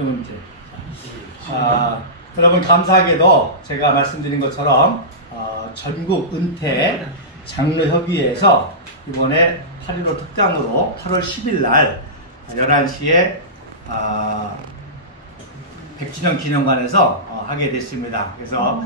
그러면 이제 여러분 감사하게도 제가 말씀드린 것처럼 전국 은퇴 장로협의회에서 이번에 8.15 특강으로 8월 10일 날 11시에 100주년 기념관에서 하게 됐습니다. 그래서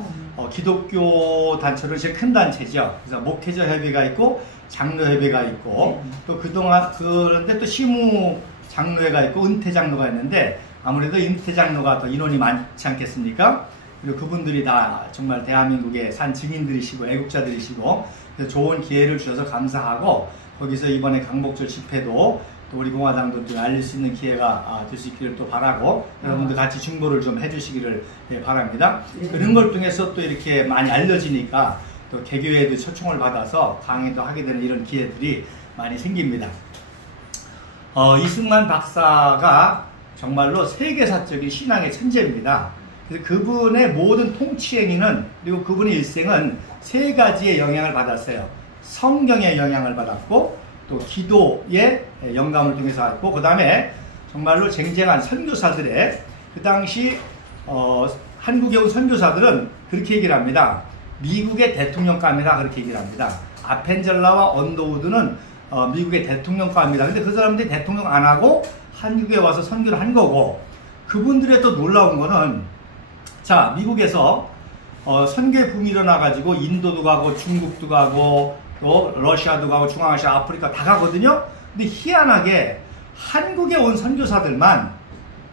기독교 단체로 제일 큰 단체죠. 그래서 목회자 협의가 있고 장로협의가 있고 또 그동안 그런데 또 시무 장로회가 있고 은퇴 장로가 있는데 아무래도 은퇴 장로가 더 인원이 많지 않겠습니까? 그리고 그분들이 다 정말 대한민국의 산 증인들이시고 애국자들이시고 그래서 좋은 기회를 주셔서 감사하고 거기서 이번에 강복절 집회도 또 우리 공화당도 좀 알릴 수 있는 기회가 될 수 있기를 또 바라고 여러분들 같이 중보를 좀 해주시기를 바랍니다. 그런 걸 통해서 또 이렇게 많이 알려지니까 또 개교회도 초청을 받아서 강의도 하게 되는 이런 기회들이 많이 생깁니다. 이승만 박사가 정말로 세계사적인 신앙의 천재입니다. 그래서 그분의 모든 통치 행위는 그리고 그분의 일생은 세 가지의 영향을 받았어요. 성경의 영향을 받았고 또 기도의 영감을 통해서 받았고 그 다음에 정말로 쟁쟁한 선교사들의 그 당시 한국에 온 선교사들은 그렇게 얘기를 합니다. 미국의 대통령감이라 그렇게 얘기를 합니다. 아펜젤라와 언더우드는 미국의 대통령감입니다. 근데 그 사람들이 대통령 안 하고 한국에 와서 선교를 한 거고 그분들의 또 놀라운 거는 자 미국에서 선교의 붐이 일어나가지고 인도도 가고 중국도 가고 또 러시아도 가고 중앙아시아 아프리카 다 가거든요. 근데 희한하게 한국에 온 선교사들만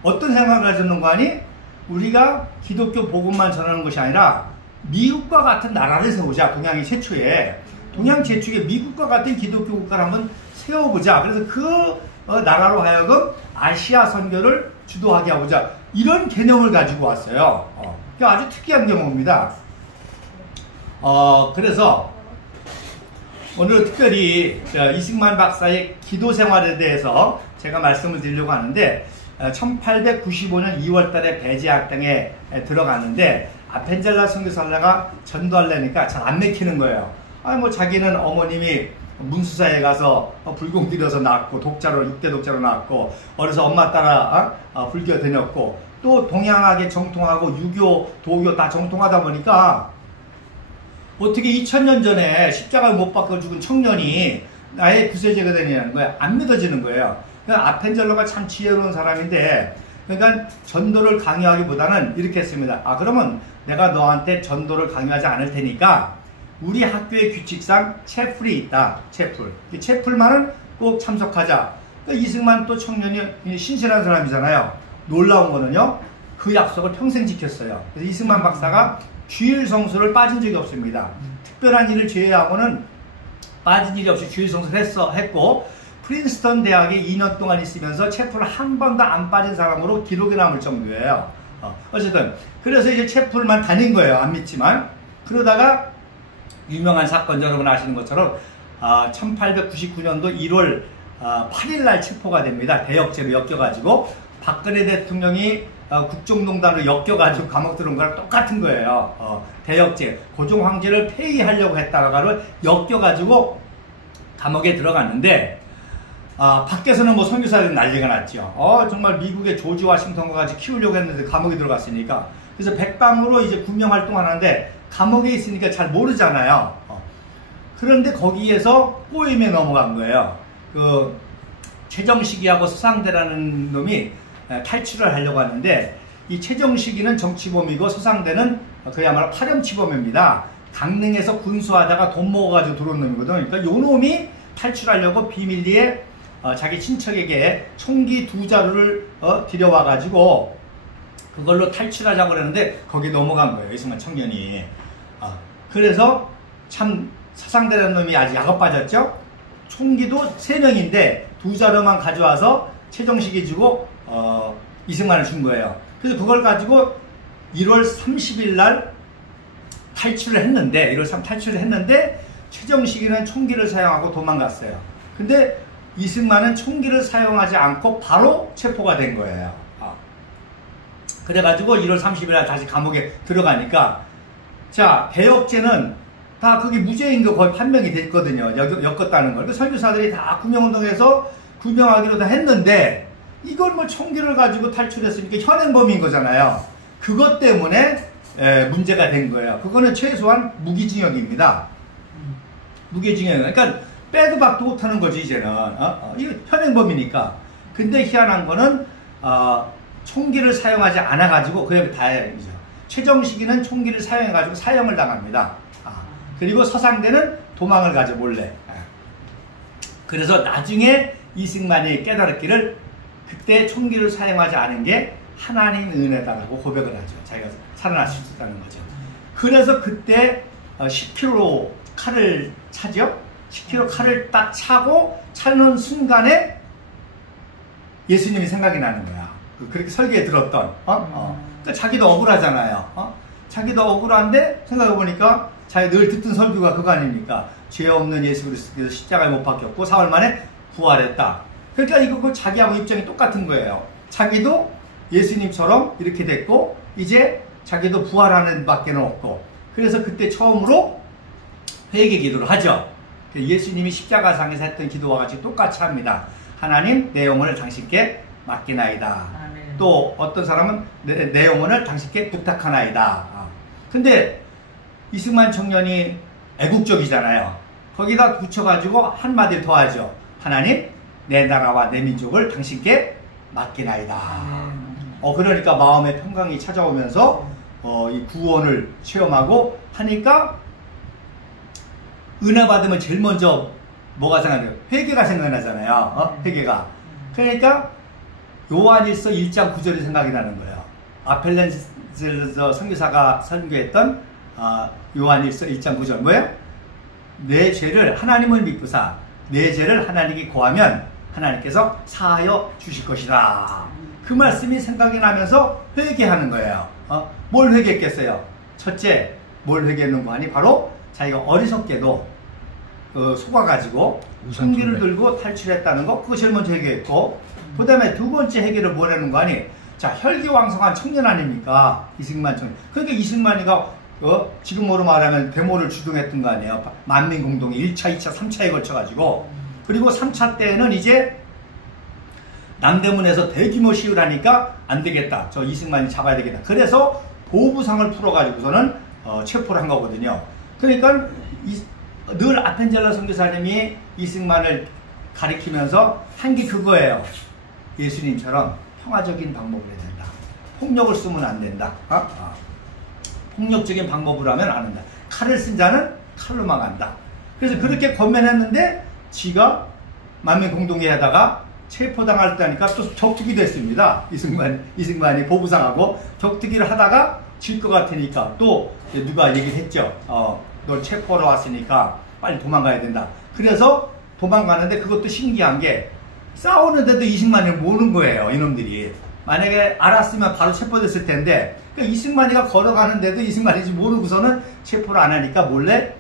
어떤 생각을 가졌는 거 아니? 우리가 기독교 복음만 전하는 것이 아니라 미국과 같은 나라를 세우자. 동양이 최초에 동양 최초에 미국과 같은 기독교 국가를 한번 세워보자. 그래서 그 나라로 하여금 아시아 선교를 주도하게 하고자 이런 개념을 가지고 왔어요. 아주 특이한 경우입니다. 그래서 오늘 특별히 이승만 박사의 기도 생활에 대해서 제가 말씀을 드리려고 하는데 1895년 2월달에 배제학당에 들어갔는데 아펜젤라 선교사가 전도하려니까 잘 안 맥히는 거예요. 뭐 자기는 어머님이 문수사에 가서 불공 들여서 낳았고 독자로 6대 독자로 낳았고 어려서 엄마 따라 불교 다녔고 또 동양학에 정통하고 유교, 도교 다 정통하다 보니까 어떻게 2000년 전에 십자가를 못 박혀 죽은 청년이 나의 구세주가 되냐는 거야. 안 믿어지는 거예요. 그러니까 아펜젤러가 참 지혜로운 사람인데 그러니까 전도를 강요하기보다는 이렇게 했습니다. 그러면 내가 너한테 전도를 강요하지 않을 테니까 우리 학교의 규칙상 채플이 있다. 채플. 이 채플만은 꼭 참석하자. 그러니까 이승만 또 청년이 신실한 사람이잖아요. 놀라운 거는요. 그 약속을 평생 지켰어요. 그래서 이승만 박사가 주일 성수를 빠진 적이 없습니다. 특별한 일을 제외하고는 빠진 일이 없이 주일 성수를 했고 프린스턴 대학에 2년 동안 있으면서 채플을 한 번도 안 빠진 사람으로 기록에 남을 정도예요. 어쨌든 그래서 이제 채플만 다닌 거예요. 안 믿지만. 그러다가 유명한 사건 여러분 아시는 것처럼 1899년도 1월 8일 날 체포가 됩니다. 대역죄로 엮여가지고 박근혜 대통령이 국정농단으로 엮여가지고 감옥 들어온 거랑 똑같은 거예요. 대역죄, 고종 황제를 폐위하려고 했다가를 엮여가지고 감옥에 들어갔는데 밖에서는 뭐 선교사들이 난리가 났죠. 정말 미국의 조지 워싱턴과 같이 키우려고 했는데 감옥에 들어갔으니까. 그래서 백방으로 이제 구명 활동하는데 감옥에 있으니까 잘 모르잖아요. 그런데 거기에서 꼬임에 넘어간 거예요. 그 최정식이하고 서상대라는 놈이 탈출을 하려고 하는데 이 최정식이는 정치범이고 서상대는 그야말로 파렴치범입니다. 강릉에서 군수하다가 돈 먹어가지고 들어온 놈이거든. 그러니까 요 놈이 탈출하려고 비밀리에 자기 친척에게 총기 2자루를 들여와가지고 그걸로 탈출하자고 그러는데 거기에 넘어간 거예요. 이승만 청년이. 그래서 참 서상대라는 놈이 아직 약업 빠졌죠. 총기도 3명인데 2자루만 가져와서 최정식이 주고 이승만을 준 거예요. 그래서 그걸 가지고 1월 30일 날 탈출을 했는데 1월 3일 탈출을 했는데 최정식이는 총기를 사용하고 도망갔어요. 근데 이승만은 총기를 사용하지 않고 바로 체포가 된 거예요. 그래가지고 1월 30일 날 다시 감옥에 들어가니까 자 대역죄는 다 그게 무죄인 거 거의 판명이 됐거든요. 엮었다는 걸. 그 선교사들이 다 구명운동에서 구명하기로 다 했는데 이걸 뭐 총기를 가지고 탈출했으니까 현행범인 거잖아요. 그것 때문에 문제가 된 거예요. 그거는 최소한 무기징역입니다. 무기징역. 그러니까 빼도 박도 못하는 거지 이제는. 이거 현행범이니까. 근데 희한한 거는 총기를 사용하지 않아 가지고 그냥 다행이죠. 최정식이는 총기를 사용해 가지고 사형을 당합니다. 그리고 서상대는 도망을 가죠 몰래. 그래서 나중에 이승만이 깨달았기를 그때 총기를 사용하지 않은 게 하나님 은혜다라고 고백을 하죠. 자기가 살아날 수 있었다는 거죠. 그래서 그때 10kg 칼을 차죠. 10kg 칼을 딱 차고 차는 순간에 예수님이 생각이 나는 거야. 그렇게 설교에 들었던. 그러니까 자기도 억울하잖아요. 자기도 억울한데 생각해보니까 자기가 늘 듣던 설교가 그거 아닙니까? 죄 없는 예수 그리스도께서 십자가에 못 박혔고 4월 만에 부활했다. 그러니까 이거 자기하고 입장이 똑같은 거예요. 자기도 예수님처럼 이렇게 됐고 이제 자기도 부활하는 밖에 없고 그래서 그때 처음으로 회개 기도를 하죠. 예수님이 십자가상에서 했던 기도와 같이 똑같이 합니다. 하나님 내 영혼을 당신께 맡기나이다. 또 어떤 사람은 내 영혼을 당신께 부탁하나이다. 근데 이승만 청년이 애국적이잖아요. 거기다 붙여가지고 한마디를 더 하죠. 하나님 내 나라와 내 민족을 당신께 맡기나이다. 그러니까 마음의 평강이 찾아오면서 이 구원을 체험하고 하니까 은혜 받으면 제일 먼저 뭐가 생각나요? 회개가 생각나잖아요. 회개가. 그러니까 요한일서 1장 9절이 생각이 나는 거예요. 아펠렌스 선교사가 선교했던 요한일서 1장 9절 뭐예요? 내 죄를 하나님을 믿고사 내 죄를 하나님께 고하면 하나님께서 사하여 주실 것이다. 그 말씀이 생각이 나면서 회개하는 거예요. 뭘 회개했겠어요? 첫째, 뭘 회개했는 거 아니? 바로 자기가 어리석게도 속아가지고 총기를 들고 탈출했다는 거, 그거 제일 먼저 회개했고, 그 다음에 두 번째 회개를 뭐라는 거 아니? 자, 혈기왕성한 청년 아닙니까? 이승만 청년. 그러니까 이승만이가 지금으로 말하면 데모를 주동했던 거 아니에요? 만민공동이 1차, 2차, 3차에 걸쳐가지고. 그리고 3차 때는 이제 남대문에서 대규모 시위를 하니까 안 되겠다. 저 이승만이 잡아야 되겠다. 그래서 보부상을 풀어가지고서는 체포를 한 거거든요. 그러니까 늘 아펜젤러 선교사님이 이승만을 가리키면서 한 게 그거예요. 예수님처럼 평화적인 방법을 해야 된다. 폭력을 쓰면 안 된다. 폭력적인 방법으로 하면 안 된다. 칼을 쓴 자는 칼로 막한다. 그래서 그렇게 권면했는데 지가 만민공동회 하다가 체포당할 때니까 또 격투기도 했습니다. 이승만이 보부상하고 격투기를 하다가 질 것 같으니까 또 누가 얘기를 했죠. 너 체포하러 왔으니까 빨리 도망가야 된다. 그래서 도망가는데 그것도 신기한 게 싸우는데도 이승만이를 모르는 거예요. 이놈들이. 만약에 알았으면 바로 체포됐을 텐데 그러니까 이승만이가 걸어가는데도 이승만인지 모르고서는 체포를 안 하니까 몰래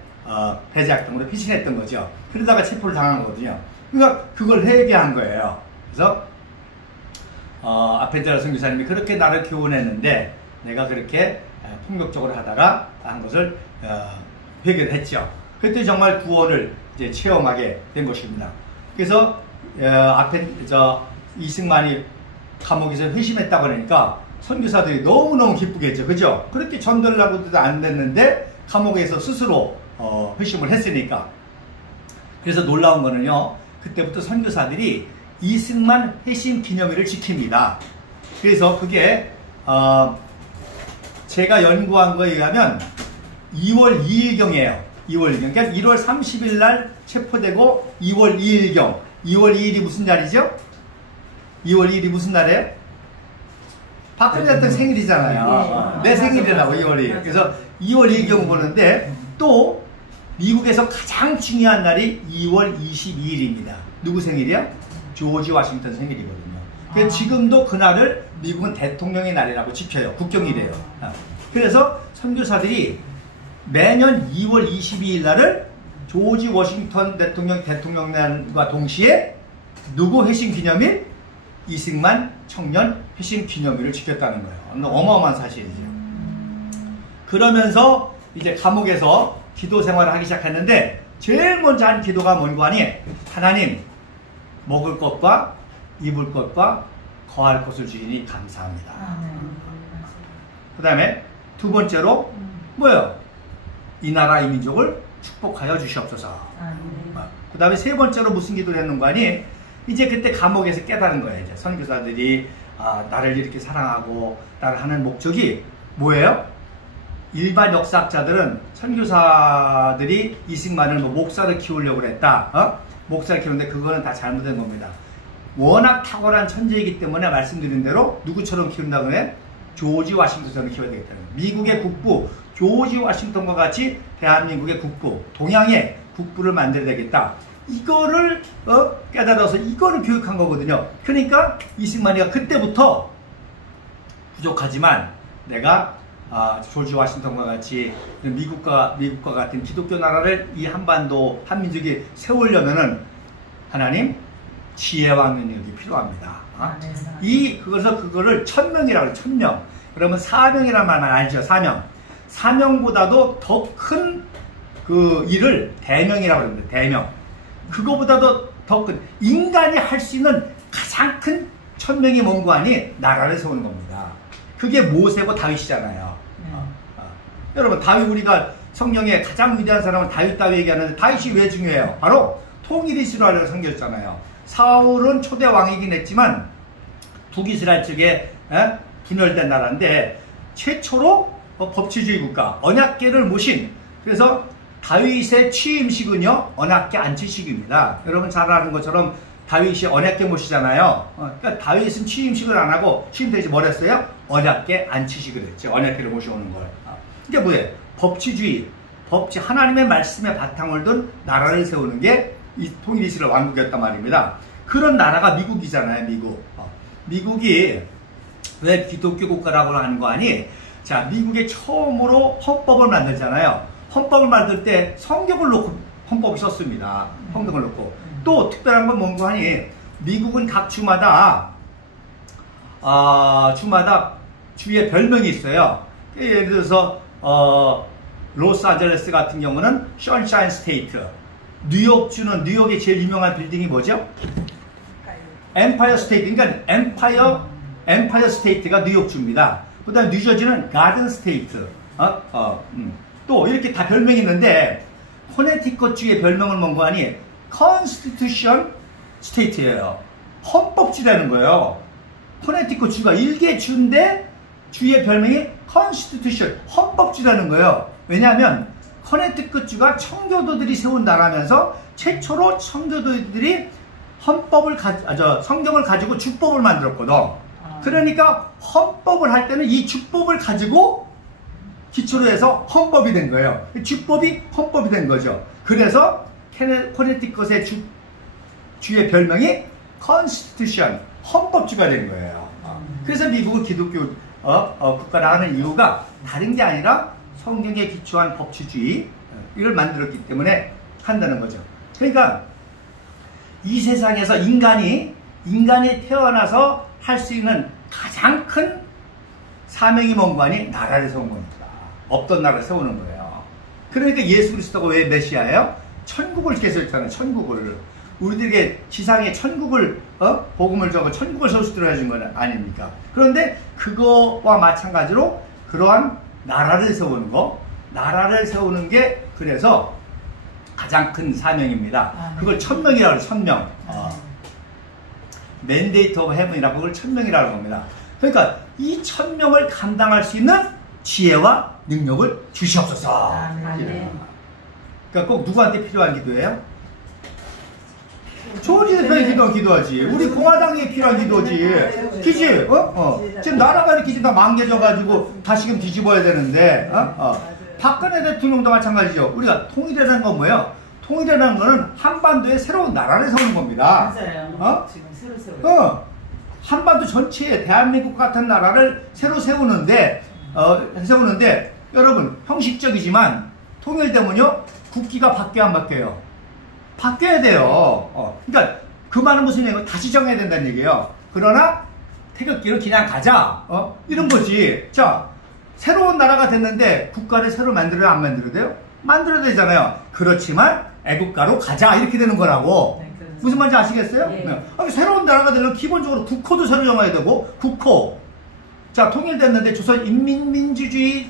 배제학당으로 피신했던 거죠. 그러다가 체포를 당한 거거든요. 그러니까 그걸 회개한 거예요. 그래서 아펜젤러 선교사님이 그렇게 나를 교훈했는데 내가 그렇게 폭력적으로 하다가 한 것을 회개를 했죠. 그때 정말 구원을 이제 체험하게 된 것입니다. 그래서 이승만이 감옥에서 회심했다고 그러니까 선교사들이 너무너무 기쁘겠죠. 그죠? 그렇게 전도를 하고도 안 됐는데 감옥에서 스스로 회심을 했으니까. 그래서 놀라운 거는요. 그때부터 선교사들이 이승만 회심 기념일을 지킵니다. 그래서 그게 제가 연구한 거에 의하면 2월 2일경이에요. 2월 2일. 그러니까 1월 30일 날 체포되고 2월 2일경. 2월 2일이 무슨 날이죠? 2월 2일이 무슨 날이에요? 박근혜 대통령 생일이잖아요. 내 생일이라고 2월 2일. 그래서 2월 2일경 보는데 또 미국에서 가장 중요한 날이 2월 22일입니다. 누구 생일이야? 조지 워싱턴 생일이거든요. 그래서 지금도 그날을 미국은 대통령의 날이라고 지켜요. 국경일이에요. 그래서 선교사들이 매년 2월 22일 날을 조지 워싱턴 대통령날과 동시에 누구 회심 기념일? 이승만 청년 회심 기념일을 지켰다는 거예요. 어마어마한 사실이죠. 그러면서 이제 감옥에서 기도 생활을 하기 시작했는데 제일 먼저 한 기도가 뭔가 하니 하나님 먹을 것과 입을 것과 거할 곳을 주시니 감사합니다. 그 다음에 두 번째로 뭐예요? 이 나라 이 민족을 축복하여 주시옵소서. 그 다음에 세 번째로 무슨 기도를 했는 거 아니? 이제 그때 감옥에서 깨달은 거예요. 이제 선교사들이 나를 이렇게 사랑하고 나를 하는 목적이 뭐예요? 일반 역사학자들은 선교사들이 이승만을 뭐 목사를 키우려고 그랬다. 목사를 키우는데 그거는 다 잘못된 겁니다. 워낙 탁월한 천재이기 때문에 말씀드린 대로 누구처럼 키운다 그래? 조지 워싱턴처럼 키워야 되겠다는 거예요. 미국의 국부 조지 워싱턴과 같이 대한민국의 국부, 동양의 국부를 만들어야 되겠다. 이거를 깨달아서 이거를 교육한 거거든요. 그러니까 이승만이가 그때부터 부족하지만 내가 조지 워싱턴과 같이 미국과 같은 기독교 나라를 이 한반도 한민족이 세우려면은 하나님 지혜와 능력이 필요합니다. 그거를 천명이라고 해요. 천명. 그러면 사명이라는 말만 알죠. 사명보다도 더 큰 그 일을 대명이라고 합니다. 대명. 그거보다도 더 큰 인간이 할 수 있는 가장 큰 천명이 뭔가 아니 나라를 세우는 겁니다. 그게 모세고 다윗이잖아요. 여러분 다윗 우리가 성경에 가장 위대한 사람은 다윗 얘기하는데 다윗이 왜 중요해요? 바로 통일 이스라엘을 섬겼잖아요. 사울은 초대 왕이긴 했지만 북이스라엘 쪽에 분열된 나라인데 최초로 법치주의 국가 언약궤를 모신, 그래서 다윗의 취임식은요 언약궤 안치식입니다. 여러분 잘 아는 것처럼 다윗이 언약궤 모시잖아요. 그러니까 다윗은 취임식을 안 하고 취임되지 뭘 했어요? 언약궤 안치식을 했죠. 언약궤를 모셔오는 걸. 이게 뭐예요? 법치주의, 하나님의 말씀에 바탕을 둔 나라를 세우는 게 이 통일 이스라엘 왕국이었단 말입니다. 그런 나라가 미국이잖아요. 미국이 왜 기독교 국가라고 하는 거 아니? 자, 미국에 처음으로 헌법을 만들잖아요. 헌법을 만들 때 성경을 놓고 헌법을 썼습니다. 성경을 놓고. 또 특별한 건 뭔가 하니? 미국은 각 주마다 주의 별명이 있어요. 예를 들어서 로스앤젤레스 같은 경우는 션샤인 스테이트. 뉴욕주는 뉴욕의 제일 유명한 빌딩이 뭐죠? 엠파이어 스테이트. 그러니까 엠파이어 스테이트가 뉴욕주입니다. 그 다음에 뉴저지는 가든 스테이트. 또 이렇게 다 별명이 있는데 코네티컷주의 별명은 뭔가 하니? 컨스티튜션 스테이트예요. 헌법주라는 거예요. 코네티컷주가 일개 주인데 주의 별명이 컨스티튜션, 헌법주라는 거예요. 왜냐하면 커네티컷주가 청교도들이 세운 나라면서 최초로 청교도들이 성경을 가지고 주법을 만들었거든. 그러니까 헌법을 할 때는 이 주법을 가지고 기초로 해서 헌법이 된 거예요. 주법이 헌법이 된 거죠. 그래서 커네티컷의 주의 별명이 컨스티튜션, 헌법주가 된 거예요. 그래서 미국은 기독교 국가라 하는 이유가 다른 게 아니라 성경에 기초한 법치주의 이걸 만들었기 때문에 한다는 거죠. 그러니까 이 세상에서 인간이 태어나서 할 수 있는 가장 큰 사명이 뭔가 아니? 나라를 세운 겁니다. 없던 나라를 세우는 거예요. 그러니까 예수 그리스도가 왜 메시아예요? 천국을 개설했잖아요. 천국을. 우리들에게 지상에 천국을 복음을 적어 천국을 소식들어 해준 건 아닙니까? 그런데 그거와 마찬가지로 그러한 나라를 세우는 게 그래서 가장 큰 사명입니다. 그걸 천명이라고 해요. 천명. 맨데이트 오브 헤븐이라고 그걸 천명이라고 합니다. 그러니까 이 천명을 감당할 수 있는 지혜와 능력을 주시옵소서. 그러니까 꼭 누구한테 필요한 기도예요? 조지 대표에 기도하지. 우리 공화당에 필요한 기도지. 그지? 지금 나라가 이렇게 다 망개져가지고 다시금 뒤집어야 되는데, 박근혜 대통령도 마찬가지죠. 우리가 통일이라는 건 뭐예요? 통일이라는 거는 한반도에 새로운 나라를 세우는 겁니다. 맞아요. 지금 새로 세워요. 한반도 전체에 대한민국 같은 나라를 새로 세우는데, 여러분, 형식적이지만 통일되면요, 국기가 바뀌어 안 바뀌어요? 바뀌어야 돼요. 그러니까 그 말은 무슨 얘기예요? 다시 정해야 된다는 얘기예요. 그러나 태극기로 그냥 가자. 이런 거지. 자, 새로운 나라가 됐는데 국가를 새로 만들어야 안 만들어야 돼요? 만들어야 되잖아요. 그렇지만 애국가로 가자 이렇게 되는 거라고. 무슨 말인지 아시겠어요? 예. 네. 새로운 나라가 되려면 기본적으로 국호도 새로 정해야 되고, 국호. 자, 통일됐는데 조선인민민주주의,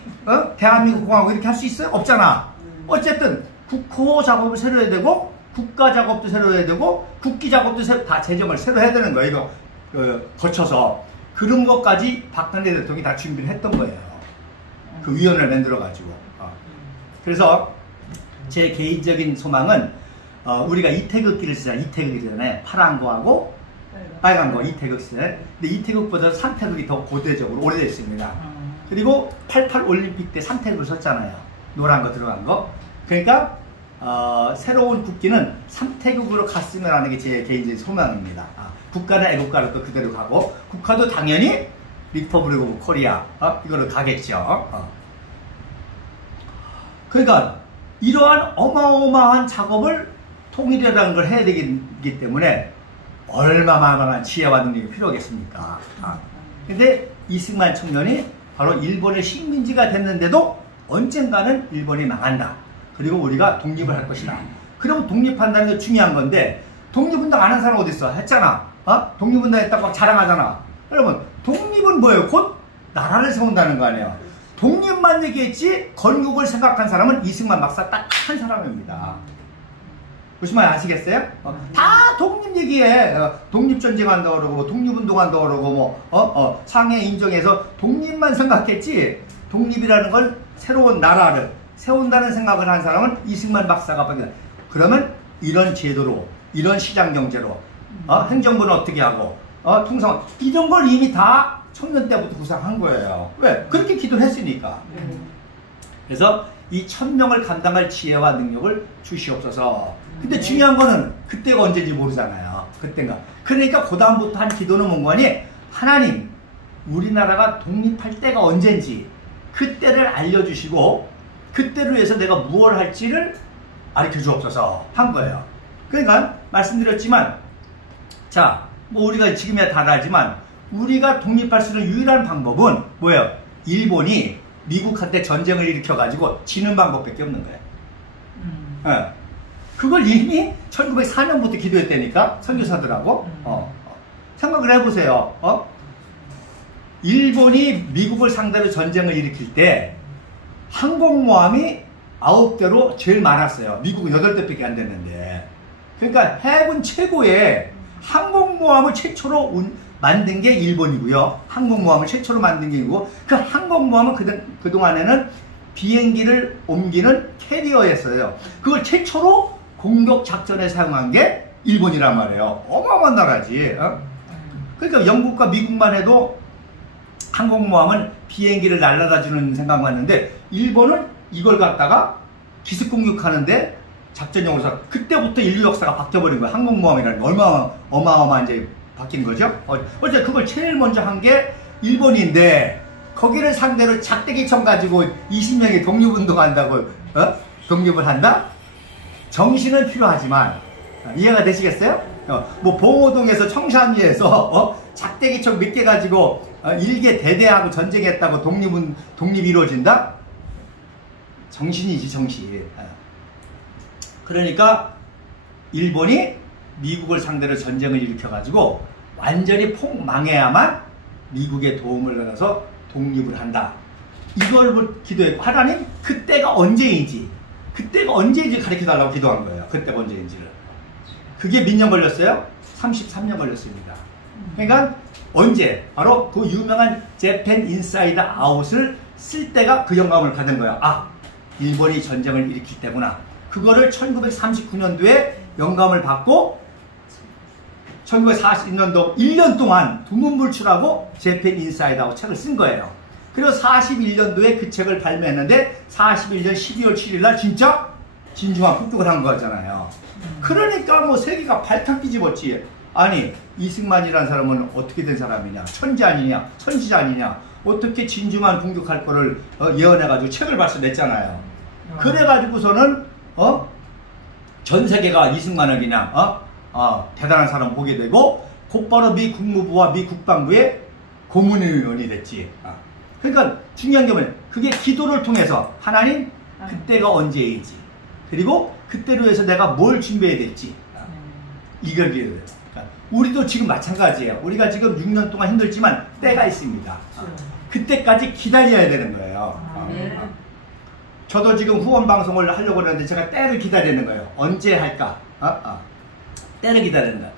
대한민국 공화국 이렇게 할 수 있어요? 없잖아. 어쨌든, 국호 작업을 새로 해야 되고, 국가 작업도 새로 해야 되고, 국기 작업도 새로, 다 제정을 새로 해야 되는 거예요. 이거, 거쳐서. 그런 것까지 박근혜 대통령이 다 준비를 했던 거예요. 그 위원회를 만들어가지고. 그래서, 제 개인적인 소망은, 우리가 이태극기를 쓰잖아요. 이태극이잖아요. 파란 거하고 빨간 거, 이태극 쓰잖아요. 근데 이태극보다 삼태극이 더 고대적으로 오래됐습니다. 그리고 88 올림픽 때 삼태극을 썼잖아요. 노란 거 들어간 거. 그러니까, 새로운 국기는 삼태극으로 갔으면 하는 게 제 개인적인 소망입니다. 국가는 애국가로 또 그대로 가고, 국가도 당연히 리퍼블릭 오브 코리아, 이거로 가겠죠. 그러니까, 이러한 어마어마한 작업을 통일이라는 걸 해야 되기 때문에 얼마만한 지혜와 능력이 필요하겠습니까? 근데 이승만 청년이 바로 일본의 식민지가 됐는데도 언젠가는 일본이 망한다. 그리고 우리가 독립을 할 것이다. 그럼 독립한다는 게 중요한 건데, 독립운동 안 한 사람 어디 있어? 했잖아. 독립운동 했다고 막 자랑하잖아. 여러분, 독립은 뭐예요? 곧 나라를 세운다는 거 아니에요? 독립만 얘기했지 건국을 생각한 사람은 이승만 박사 딱 한 사람입니다. 무슨 말 아시겠어요? 다 독립 얘기해. 독립전쟁 한다고 그러고, 뭐 독립운동 한다고 그러고, 상해 인정해서 독립만 생각했지, 독립이라는 걸 새로운 나라를 세운다는 생각을 한 사람은 이승만 박사가 보기에. 그러면 이런 제도로, 이런 시장 경제로, 행정부는 어떻게 하고, 통상, 이런 걸 이미 다 청년 때부터 구상한 거예요. 왜? 그렇게 기도를 했으니까. 그래서 이 1000명을 감당할 지혜와 능력을 주시옵소서. 근데 중요한 거는 그때가 언제인지 모르잖아요. 그때가. 그러니까 그 다음부터 한 기도는 뭔가니, 하나님, 우리나라가 독립할 때가 언제인지 그때를 알려주시고 그때를 위해서 내가 무엇을 할지를 가르쳐 주옵소서 한 거예요. 그러니까 말씀드렸지만, 자, 뭐 우리가 지금이야 다 알지만 우리가 독립할 수 있는 유일한 방법은 뭐예요? 일본이 미국한테 전쟁을 일으켜가지고 지는 방법밖에 없는 거예요. 그걸 이미 1904년부터 기도했다니까, 선교사들하고. 생각을 해보세요. 일본이 미국을 상대로 전쟁을 일으킬 때 항공모함이 9대로 제일 많았어요. 미국은 8대밖에 안 됐는데. 그러니까 해군 최고의 항공모함을 최초로 만든 게 일본이고요. 항공모함을 최초로 만든 게 이고, 그 항공모함은 그동안에는 비행기를 옮기는 캐리어였어요. 그걸 최초로 공격 작전에 사용한 게 일본이란 말이에요. 어마어마한 나라지. 그러니까 영국과 미국만 해도 항공모함은 비행기를 날아다 주는 생각만 했는데, 일본은 이걸 갖다가 기습 공격하는데 작전용으로 사. 그때부터 인류 역사가 바뀌어버린 거예요. 항공모함이라는 게 어마어마한 이제 바뀐 거죠. 어제 그걸 제일 먼저 한 게 일본인데, 거기를 상대로 작대기총 가지고 20명이 독립운동한다고, 독립을 한다? 정신은 필요하지만, 이해가 되시겠어요? 뭐 봉오동에서 청산리에서 작대기총 몇 개 가지고 일개 대대하고 전쟁했다고 독립이 이루어진다? 정신이지, 정신. 그러니까 일본이 미국을 상대로 전쟁을 일으켜가지고 완전히 폭망해야만 미국의 도움을 받아서 독립을 한다. 이걸 기도했고, 하나님 그때가 언제인지 가르쳐달라고 기도한 거예요. 그때가 언제인지를. 그게 몇 년 걸렸어요? 33년 걸렸습니다. 그러니까 언제? 바로 그 유명한 재팬 인사이드 아웃을 쓸 때가 그 영감을 받은 거야. 일본이 전쟁을 일으킬 때구나. 그거를 1939년도에 영감을 받고 1940년도 1년 동안 두문불출하고 재팬 인사이드 아웃 책을 쓴 거예요. 그리고 41년도에 그 책을 발매했는데 41년 12월 7일 날 진짜 진중한 폭격을 한 거잖아요. 그러니까 뭐 세계가 발칵 뒤집었지. 아니, 이승만이라는 사람은 어떻게 된 사람이냐? 천재 아니냐? 선지자 아니냐? 어떻게 진중한 공격할 거를 예언해가지고 책을 발표냈잖아요. 그래가지고서는 전 세계가 이승만을 그냥 대단한 사람 보게 되고, 곧바로 미 국무부와 미 국방부의 고문위원이 됐지. 그러니까 중요한 게 뭐냐? 그게 기도를 통해서 하나님 그때가 언제인지, 그리고 그때로 해서 내가 뭘 준비해야 될지, 이걸 기다려야 돼요. 그러니까 우리도 지금 마찬가지예요. 우리가 지금 6년 동안 힘들지만 때가 있습니다. 그때까지 기다려야 되는 거예요. 저도 지금 후원 방송을 하려고 하는데 제가 때를 기다리는 거예요. 언제 할까? 때를 기다리는 거예요.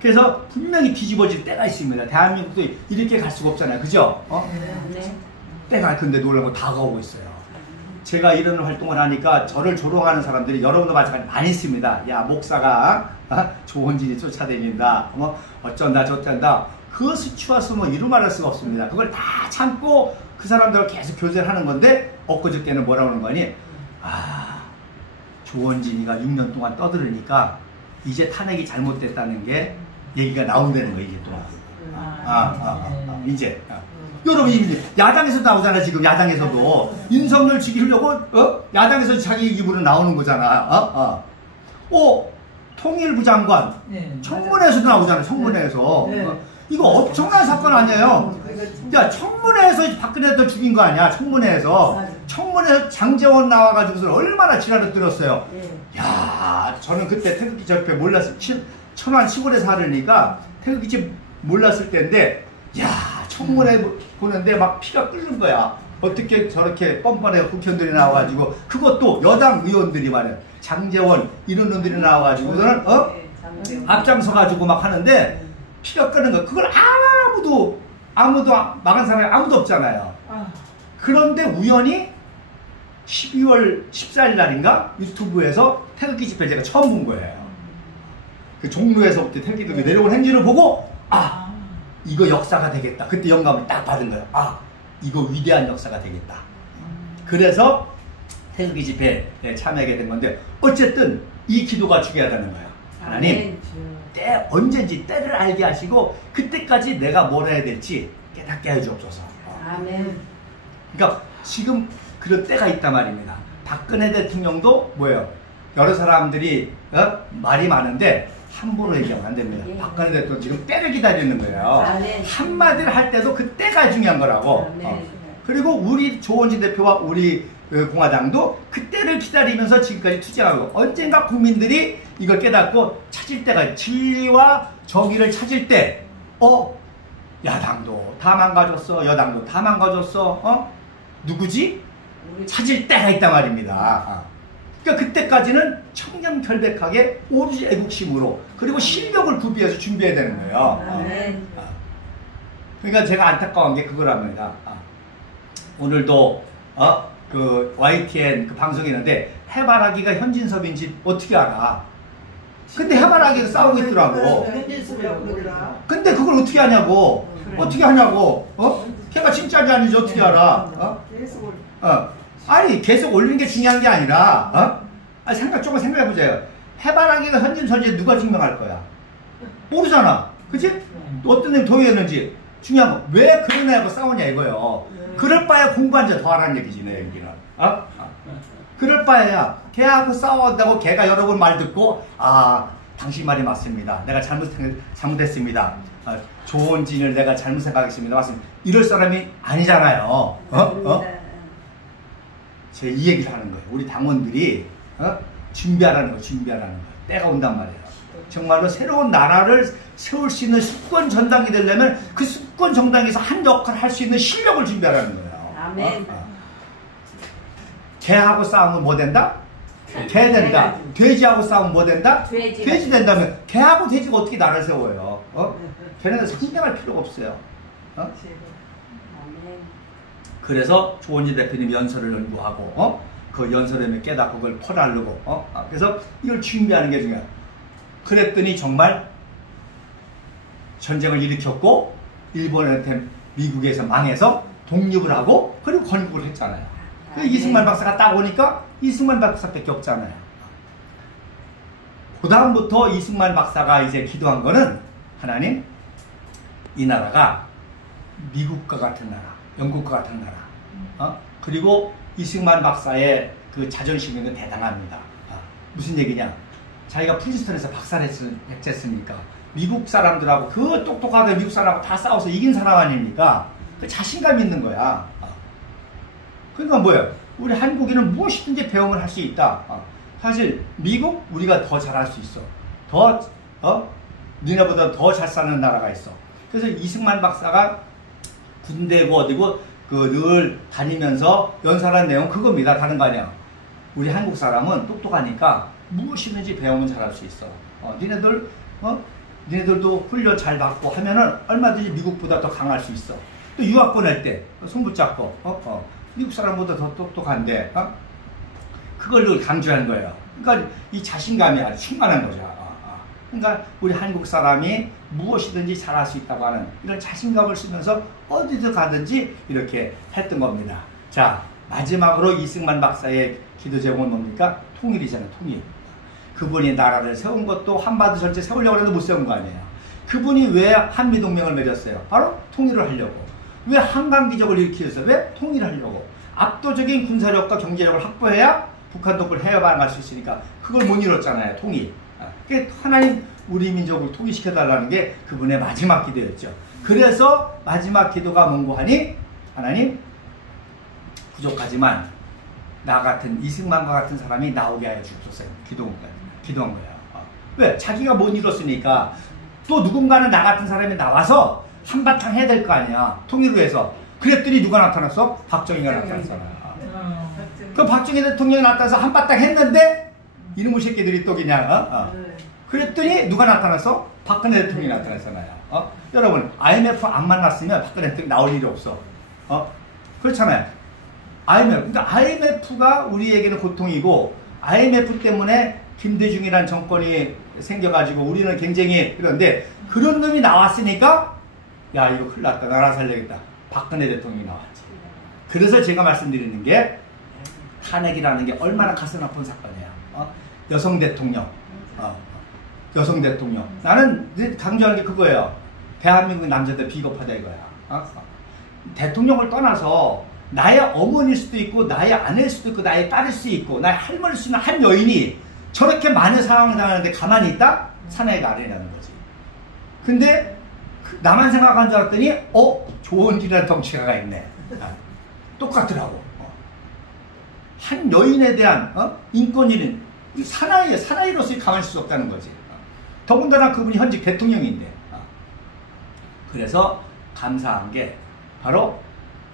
그래서 분명히 뒤집어질 때가 있습니다. 대한민국도 이렇게 갈 수가 없잖아요. 그죠? 네. 때가 근데 놀라고 다가오고 있어요. 제가 이런 활동을 하니까 저를 조롱하는 사람들이 여러분도 마찬가지 많이 있습니다. 야, 목사가 좋은 일이 쫓아다닌다. 어쩐다 저쩐다. 그 수치와서 뭐 이루 말할 수가 없습니다. 그걸 다 참고 그 사람들과 계속 교제를 하는 건데 엊그저께는 뭐라고 하는 거니? 조원진이가 6년 동안 떠들으니까 이제 탄핵이 잘못됐다는 게 얘기가 나온다는 거 이게 또. 이제. 여러분 이제 야당에서 나오잖아. 지금 야당에서도 윤석열 죽이려고 야당에서 자기 입으로 나오는 거잖아. 통일부 장관 청문회에서도 나오잖아. 청문회에서. 이거 엄청난 사건 아니에요? 야, 청문회에서 박근혜도 죽인 거 아니야? 청문회에서. 청문회에서 장제원 나와가지고서 얼마나 지랄을 들었어요. 야, 저는 그때 태극기 집회 몰랐을, 천안 시골에 살으니까 태극기 집 몰랐을 때인데, 야, 청문회 보는데 막 피가 끓는 거야. 어떻게 저렇게 뻔뻔해 국회의원들이 나와가지고, 그것도 여당 의원들이 말이야. 장제원, 이런 놈들이 나와가지고서는, 앞장서가지고 막 하는데, 피가 끓는 거. 그걸 아무도 막은 사람이 아무도 없잖아요. 그런데 우연히 12월 14일 날인가 유튜브에서 태극기 집회 제가 처음 본 거예요. 그 종로에서부터 태극기 내려오는 행진을 보고 이거 역사가 되겠다. 그때 영감을 딱 받은 거예요. 이거 위대한 역사가 되겠다. 그래서 태극기 집회에 참여하게 된 건데 어쨌든 이 기도가 중요하다는 거예요. 하나님 때 언제인지 때를 알게 하시고 그때까지 내가 뭘 해야 될지 깨닫게 해주옵소서. 아멘. 그러니까 지금 그런 때가 있단 말입니다. 박근혜 대통령도 뭐예요? 여러 사람들이 말이 많은데 함부로 얘기하면 안 됩니다. 박근혜 대통령 지금 때를 기다리는 거예요. 한마디를 할 때도 그 때가 중요한 거라고. 그리고 우리 조원진 대표와 우리 공화당도 그때를 기다리면서 지금까지 투쟁하고 언젠가 국민들이 이걸 깨닫고 찾을 때가 진리와 정의를 찾을 때 야당도 다 망가졌어. 여당도 다 망가졌어. 누구지? 찾을 때가 있단 말입니다. 그러니까 그때까지는 청렴결백하게 오로지 애국심으로 그리고 실력을 구비해서 준비해야 되는 거예요. 그러니까 제가 안타까운 게 그거랍니다. 오늘도 그 YTN 그 방송이 있는데 해바라기가 현진섭인지 어떻게 알아? 근데 해바라기가 싸우고 있더라고. 근데 그걸 어떻게 하냐고. 어떻게 하냐고. 걔가 진짜인지 아닌지 어떻게 알아? 아니 계속 올리는 게 중요한 게 아니라 조금 생각해보세요. 해바라기가 현진섭인지 누가 증명할 거야? 모르잖아. 그치? 어떤 애 동의했는지. 중요한 거. 왜 그런 애하고 싸우냐 이거예요. 그럴 바에 공부한 자 더 하라는 얘기지 내 얘기는. 그럴 바에야 걔하고 싸워한다고 걔가 여러 번 말 듣고 당신 말이 맞습니다. 내가 잘못했습니다. 조원진을 내가 잘못 생각했습니다. 맞습니다. 이럴 사람이 아니잖아요. 제 이 얘기를 하는 거예요. 우리 당원들이 준비하라는 거예요. 준비하라는 거예요. 때가 온단 말이에요. 정말로 새로운 나라를 세울 수 있는 수권 정당이 되려면 그 수권 정당에서 한 역할을 할 수 있는 실력을 준비하라는 거예요. 아멘. 개하고 싸우면 뭐 된다? 개 된다. 돼지하고 싸우면 뭐 된다? 돼지 된다면 개하고 돼지가 어떻게 나라를 세워요? 걔네들 상대할 필요가 없어요. 그래서 조원진 대표님 연설을 연구하고 그 연설에 깨닫고 그걸 퍼나르고 그래서 이걸 준비하는 게 중요해요. 그랬더니 정말 전쟁을 일으켰고 일본한테 미국에서 망해서 독립을 하고 그리고 건국을 했잖아요. 이승만 박사가 딱 오니까 이승만 박사밖에 없잖아요. 그 다음부터 이승만 박사가 이제 기도한 거는 하나님 이 나라가 미국과 같은 나라, 영국과 같은 나라 그리고 이승만 박사의 그 자존심이 대단합니다. 무슨 얘기냐? 자기가 프린스턴에서 박사를 했으니까 미국 사람들하고 그 똑똑하게 미국 사람하고 다 싸워서 이긴 사람 아닙니까? 그 자신감 있는 거야. 그러니까 뭐예요? 우리 한국인은 무엇이든지 배움을 할 수 있다. 사실 미국 우리가 더 잘할 수 있어. 더 너네보다 더 잘 사는 나라가 있어. 그래서 이승만 박사가 군대고 어디고 늘 다니면서 연설한 내용 그겁니다. 다른 거 아니야. 우리 한국 사람은 똑똑하니까 무엇이든지 배우면 잘할 수 있어. 니네들도 훈련 잘 받고 하면은 얼마든지 미국보다 더 강할 수 있어. 또 유학 보낼 때 손 붙잡고 미국 사람보다 더 똑똑한데 그걸 늘 강조하는 거예요. 그러니까 이 자신감이 아주 충만한 거죠. 그러니까 우리 한국 사람이 무엇이든지 잘할 수 있다고 하는 이런 자신감을 쓰면서 어디든 가든지 이렇게 했던 겁니다. 자, 마지막으로 이승만 박사의 기도 제목은 뭡니까? 통일이잖아요. 통일. 그분이 나라를 세운 것도 한반도 전체 세우려고 해도 못 세운 거 아니에요. 그분이 왜 한미동맹을 맺었어요? 바로 통일을 하려고. 왜 한강기적을 일으키셨어요? 왜 통일을 하려고. 압도적인 군사력과 경제력을 확보해야 북한 독을 해방할 수 있으니까 그걸 못 이뤘잖아요. 통일. 그러니까 하나님 우리 민족을 통일시켜달라는 게 그분의 마지막 기도였죠. 그래서 마지막 기도가 뭔고 하니 하나님 부족하지만 나 같은 이승만과 같은 사람이 나오게 하여 주옵소서 기도한 거예요. 왜? 자기가 못 이뤘으니까 또 누군가는 나 같은 사람이 나와서 한바탕 해야 될 거 아니야. 통일을 위해서. 그랬더니 누가 나타났어? 박정희가 나타났잖아요. 그 박정희 대통령이 나타나서 한바탕 했는데 이놈의 새끼들이 또 그냥 그랬더니 누가 나타났어? 박근혜 대통령이 나타났잖아요. 여러분 IMF 안 만났으면 박근혜 대통령이 나올 일이 없어. 그렇잖아요. 그러니까 IMF가 우리에게는 고통이고 IMF 때문에 김대중이라는 정권이 생겨가지고 우리는 굉장히 그런데 그런 놈이 나왔으니까 야 이거 큰일 났다. 나라 살려야겠다. 박근혜 대통령이 나왔지. 그래서 제가 말씀드리는 게 탄핵이라는 게 얼마나 가슴 아픈 사건이에요. 여성 대통령. 여성 대통령. 나는 강조하는 게 그거예요. 대한민국 남자들 비겁하다 이거야. 대통령을 떠나서 나의 어머니일 수도 있고 나의 아내일 수도 있고 나의 딸일 수도 있고 나의 할머니일 수 있는 한 여인이 저렇게 많은 상황을 당하는데 가만히 있다? 사나이가 아니라는 거지. 근데 나만 생각한 줄 알았더니 조원진이라는 덩치가 있네. 똑같더라고. 한 여인에 대한 인권위는 사나이로서 가만히 있을 수 없다는 거지. 더군다나 그분이 현직 대통령인데. 그래서 감사한 게 바로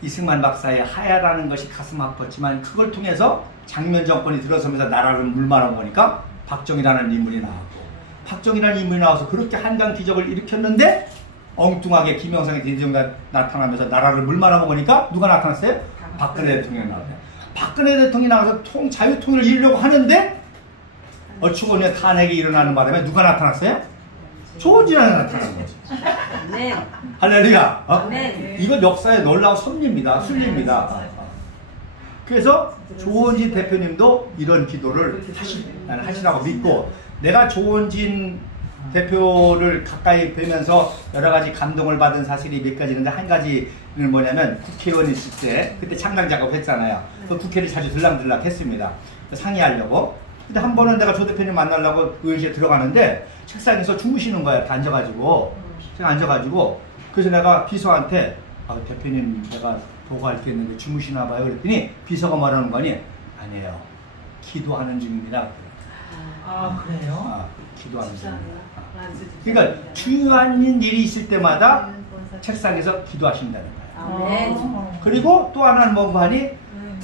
이승만 박사의 하야라는 것이 가슴 아팠지만 그걸 통해서 장면 정권이 들어서면서 나라를 물만한 거니까 박정희라는 인물이 나왔고 박정희라는 인물이 나와서 그렇게 한강 기적을 일으켰는데 엉뚱하게 김영삼이 대통령이 나타나면서 나라를 물만한 거니까 누가 나타났어요? 박근혜 대통령이 나왔어요. 박근혜 대통령이 나와서 자유통일을 이루려고 하는데 어처구니에 탄핵이 일어나는 바람에 누가 나타났어요? 조원진이 나타난 거지. 네. 할렐루야. 네. 이건 역사의 놀라운 섭리입니다. 순리입니다. 그래서 조원진 대표님도 이런 기도를 하시라고 믿고 내가 조원진 대표를 가까이 뵈면서 여러 가지 감동을 받은 사실이 몇 가지 있는데 한 가지는 뭐냐면 국회의원 있을 때 그때 창당 작업 했잖아요. 그 국회를 자주 들락들락 했습니다. 상의하려고. 근데 한 번은 내가 조 대표님 만나려고 의원실에 들어가는데 책상에서 주무시는 거야. 이렇게 앉아가지고. 제가 앉아가지고. 그래서 내가 비서한테 대표님 제가 보고할 게 있는데 주무시나 봐요. 그랬더니 비서가 말하는 거니 아니에요. 기도하는 중입니다. 그래요? 기도하는 중입니다. 그러니까 중요한 일이 있을 때마다 책상에서 기도하신다는 거예요. 그리고 또 하나는 뭔가 하니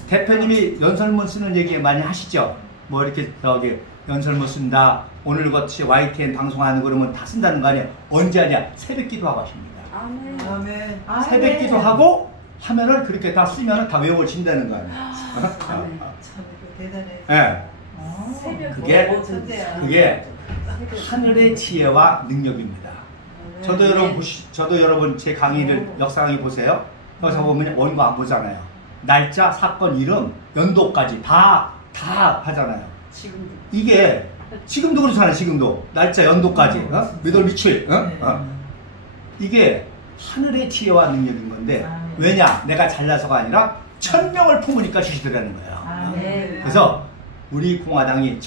대표님이 연설문 쓰는 얘기 많이 하시죠. 뭐 이렇게 연설문 쓴다. 오늘 같이 YTN 방송하는 거 그러면 다 쓴다는 거 아니에요. 언제 하냐? 새벽 기도하고 하십니다. 아멘. 새벽 기도하고 하면은 그렇게 다 쓰면은 다 외워진다는 거 아니에요. 참 대단해. 네. 그게 하늘의 지혜와 능력입니다. 저도 여러분 제 강의를 역사 강의 보세요. 거기서 보면 원고 안 보잖아요. 날짜, 사건, 이름, 연도까지 다 하잖아요. 이게 지금도 그렇잖아요. 지금도 날짜, 연도까지 몇 월 며칠 이게 하늘의 지혜와 능력인 건데 왜냐? 내가 잘나서가 아니라 천명을 품으니까 주시더라는 거예요. 그래서 우리 공화당이